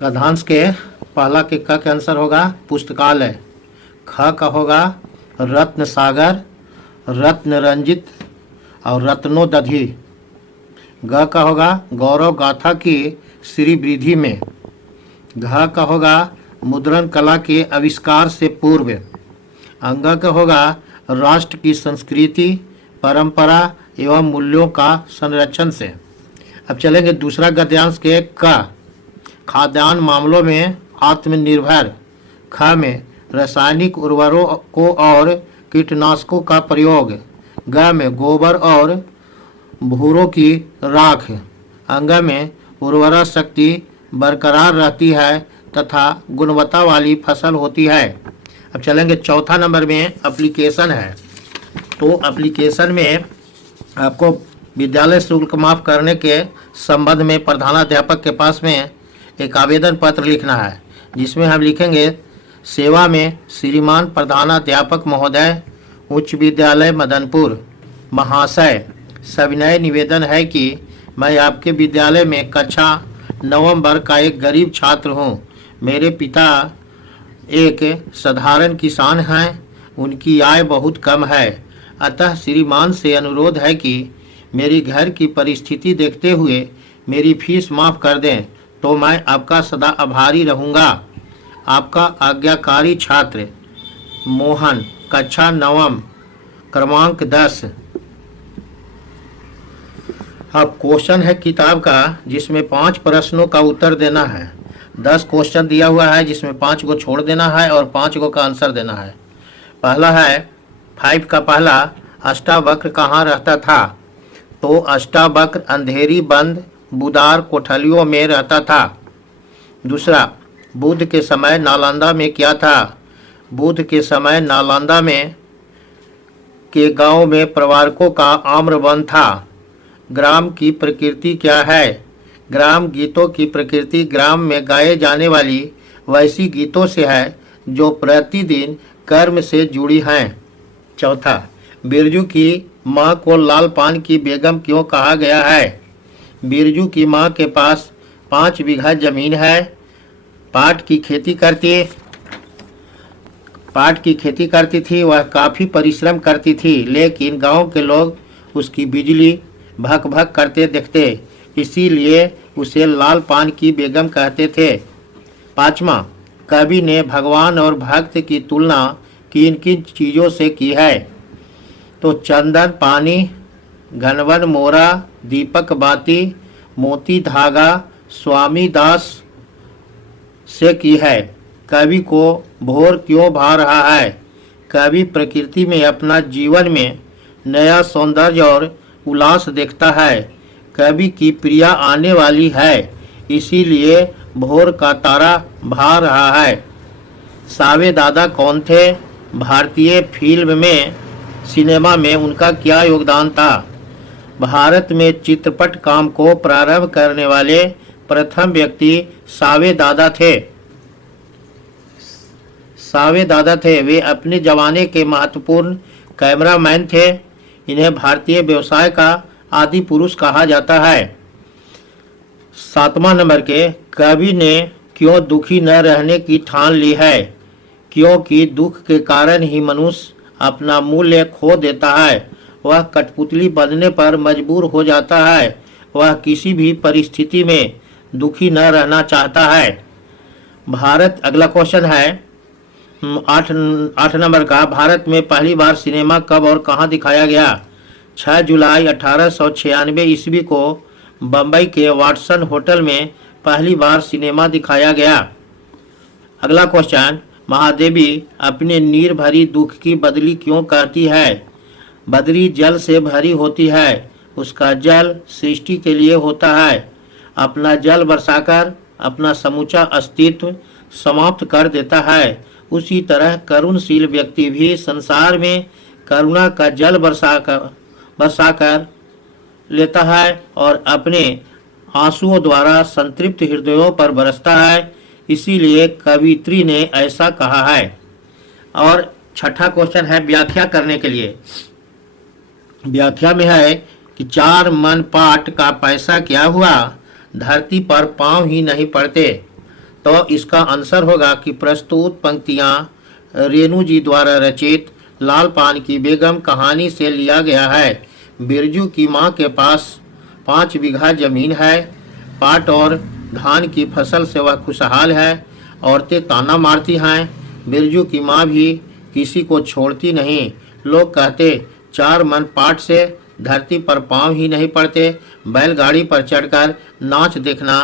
गद्यांश के पहला के क के आंसर होगा पुस्तकालय। ख का होगा रत्न सागर, रत्न रंजित और रत्नोदधि। ग का होगा गौरव गाथा की श्री वृद्धि में। घ का होगा मुद्रण कला के आविष्कार से पूर्व। अंग का होगा राष्ट्र की संस्कृति, परंपरा एवं मूल्यों का संरक्षण से। अब चलेंगे दूसरा गद्यांश के क। खाद्यान्न मामलों में आत्मनिर्भर। ख में रासायनिक उर्वरकों और कीटनाशकों का प्रयोग। ग में गोबर और भूरों की राख। अंग में उर्वरा शक्ति बरकरार रहती है तथा गुणवत्ता वाली फसल होती है। अब चलेंगे चौथा नंबर में एप्लीकेशन है। तो एप्लीकेशन में आपको विद्यालय शुल्क माफ़ करने के संबंध में प्रधानाध्यापक के पास में एक आवेदन पत्र लिखना है, जिसमें हम लिखेंगे सेवा में श्रीमान प्रधानाध्यापक महोदय, उच्च विद्यालय मदनपुर महाशय, सविनय निवेदन है कि मैं आपके विद्यालय में कक्षा 9 वर्ग का एक गरीब छात्र हूँ। मेरे पिता एक साधारण किसान हैं, उनकी आय बहुत कम है। अतः श्रीमान से अनुरोध है कि मेरी घर की परिस्थिति देखते हुए मेरी फीस माफ़ कर दें, तो मैं आपका सदा आभारी रहूँगा। आपका आज्ञाकारी छात्र मोहन, कक्षा 9 क्रमांक 10। अब क्वेश्चन है किताब का, जिसमें 5 प्रश्नों का उत्तर देना है। 10 क्वेश्चन दिया हुआ है, जिसमें 5 को छोड़ देना है और 5 को का आंसर देना है। पहला है 5 का पहला, अष्टावक्र कहाँ रहता था? तो अष्टावक्र अंधेरी बंद बुदार कोठलियों में रहता था। दूसरा, बुद्ध के समय नालंदा में क्या था? बुद्ध के समय नालंदा में के गांव में प्रवारकों का आम्र वन था। ग्राम की प्रकृति क्या है? ग्राम गीतों की प्रकृति ग्राम में गाए जाने वाली वैसी गीतों से है जो प्रतिदिन कर्म से जुड़ी हैं। चौथा, बिरजू की माँ को लाल पान की बेगम क्यों कहा गया है? बिरजू की माँ के पास 5 बीघा जमीन है। पाट की खेती करती थी। वह काफ़ी परिश्रम करती थी, लेकिन गांव के लोग उसकी बिजली भक भक करते देखते, इसीलिए उसे लाल पान की बेगम कहते थे। 5वां, कवि ने भगवान और भक्त की तुलना किन किन चीज़ों से की है? तो चंदन पानी, घनवन मोरा, दीपक बाती, मोती धागा, स्वामी दास से की है। कवि को भोर क्यों भा रहा है? कवि प्रकृति में अपना जीवन में नया सौंदर्य और उल्लास देखता है। कवि की प्रिया आने वाली है, इसीलिए भोर का तारा भा रहा है। सावे दादा कौन थे? भारतीय फिल्म में सिनेमा में उनका क्या योगदान था? भारत में चित्रपट काम को प्रारंभ करने वाले प्रथम व्यक्ति सावे दादा थे। वे अपने जमाने के महत्वपूर्ण कैमरामैन थे। इन्हें भारतीय व्यवसाय का आदि पुरुष कहा जाता है। 7वां नंबर के, कवि ने क्यों दुखी न रहने की ठान ली है? क्योंकि दुख के कारण ही मनुष्य अपना मूल्य खो देता है। वह कठपुतली बनने पर मजबूर हो जाता है। वह किसी भी परिस्थिति में दुखी न रहना चाहता है। भारत, अगला क्वेश्चन है 8 नंबर का, भारत में पहली बार सिनेमा कब और कहां दिखाया गया? 6 जुलाई 1896 ईस्वी को बम्बई के वाटसन होटल में पहली बार सिनेमा दिखाया गया। अगला क्वेश्चन, महादेवी अपने नीर भरी दुख की बदली क्यों कहती है? बदरी जल से भरी होती है, उसका जल सृष्टि के लिए होता है। अपना जल बरसाकर अपना समूचा अस्तित्व समाप्त कर देता है। उसी तरह करुणशील व्यक्ति भी संसार में करुणा का जल बरसाकर लेता है और अपने आंसुओं द्वारा संतृप्त हृदयों पर बरसता है। इसीलिए कवित्री ने ऐसा कहा है। और 6ठा क्वेश्चन है व्याख्या करने के लिए। व्याख्या में है कि 4 मन पाठ का पैसा क्या हुआ? धरती पर पांव ही नहीं पड़ते। तो इसका आंसर होगा कि प्रस्तुत पंक्तियां रेणु जी द्वारा रचित लाल पान की बेगम कहानी से लिया गया है। बिरजू की माँ के पास 5 बीघा जमीन है। पाट और धान की फसल से वह खुशहाल है। औरतें ताना मारती हैं। बिरजू की माँ भी किसी को छोड़ती नहीं। लोग कहते 4 मन पाट से धरती पर पांव ही नहीं पड़ते। बैलगाड़ी पर चढ़कर नाच देखना